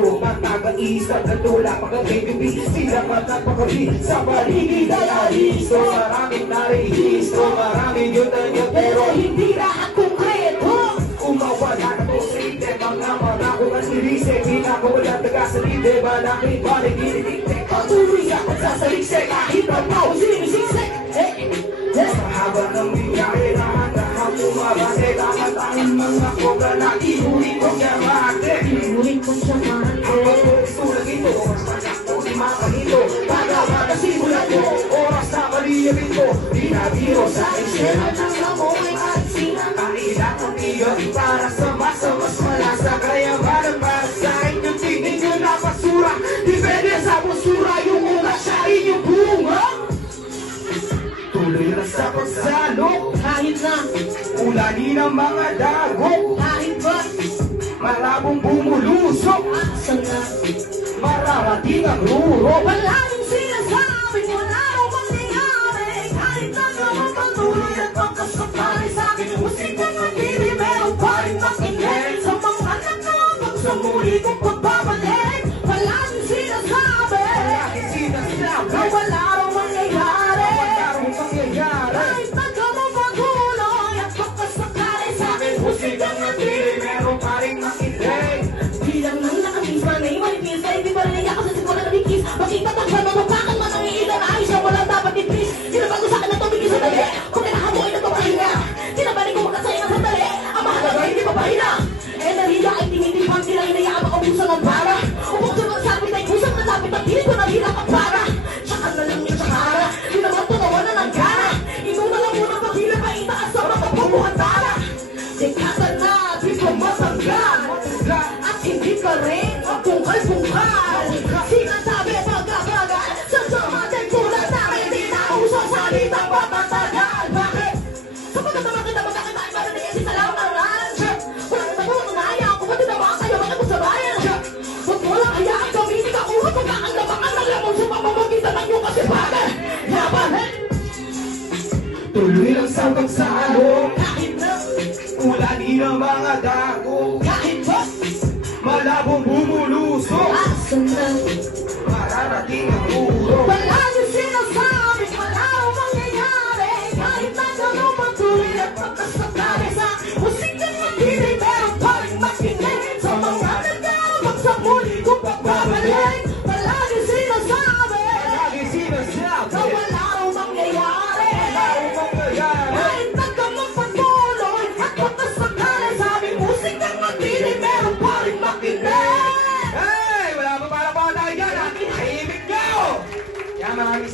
puso Magkakaisa na tula pagkagabi Sila magkapagabi sa paligid ay alisto Maraming narehistro, maraming yun-yun Pero hindi lahat konkreto Umawala na po sa ite Mga kung ang sirisip Di na ko wala taga-salite Malaki balik initigtek Patuloy ako sa saliksek Kahit ang tao sinisiksek Mahaba ng biyahe Lahat ang pumabate Lahat ang mga kobra na ihuli ko yamate Ihuli ko yamate Ang magpurisulag ito Mas masakto di makahito Pagawa na simulan ko Oras na maliyabin ko Di na biro sa eksena Ng amoy at sinakailan ng iyon Para sa masa mas malasa Kaya parang para sa akin Yung tingin nyo na basura Depende sa basura Yung una siya inyong bunga Tuloy na sa pagsalo Kahit na ulanin ang mga dago Kahit ba malabong bumulusok Asan na mararating ang ruro Palaging sinasabi wala akong mangyayari Kahit na naman patuloy at pagkasakali sa akin Musika ng hindi meron pa rin makinig Sa mga nakabag sa muli kong pagbabalik Palaging sinasabi na wala akong mangyayari Kahit na naman patuloy at pagkasakali sa akin Musika ng hindi meron pa rin makinig Bilang nang nakamisma na imanipis Ay di ba rin ako sa siguro na bigkis Makita pag sa mapapakan man ang iilan Ayos na walang dapat ipis Sinabago sa akin na tumigil sa dali Kung kinahamoy na papahinga Tinabalik ko makasaya ng sandali Ang mahalaga hindi papahinga Enerhiya ay tinitipang sila inayaan ang ubusan ng bala Upang sumagsapit ay kusang nasapit At hindi ko nahirap ang para Tsaka na lang yung tsakara Di naman tunawa na ng gana Inuna lang muna paghila pa itaas sa mga bubuhan tala Sikatan na di ko matanggal At hindi ka rin ang bungkal-bungkal Sinasabi pagkakagal Sa samadyan tulad na rin Di na usang salitang patatagal Bakit? Kapag kasama kita magkakita ay madaling si salaw ng ranch Walang natuntunaya Kung pati naman kayo mga sa bayan Huwag mo lang hayaan gamitin ka Kung pagkakalamangan ng lamang Sa pamamagitan ng iyong kasipagan Yaman! Tuloy lang sa pagsalo Kahit na ulanin ang mga dago Kahit ba malabong bumulusok Asan na mararating ang uro Palaging sinasabi wala akong mangyayari Kahit na gano'n patuloy at pagkasakali sa musikang matibay Meron pa rin makinig Sa mga nagdarabag sa muli kong pagbabalik Palaging sinasabi na wala akong mangyayari Kahit na gano'n patuloy at pagkasakali sa aming musikang matibay Meron pa rin makinig Hey! Wala pa para tayo dyan ha? Tahimik nyo! Kaya maraming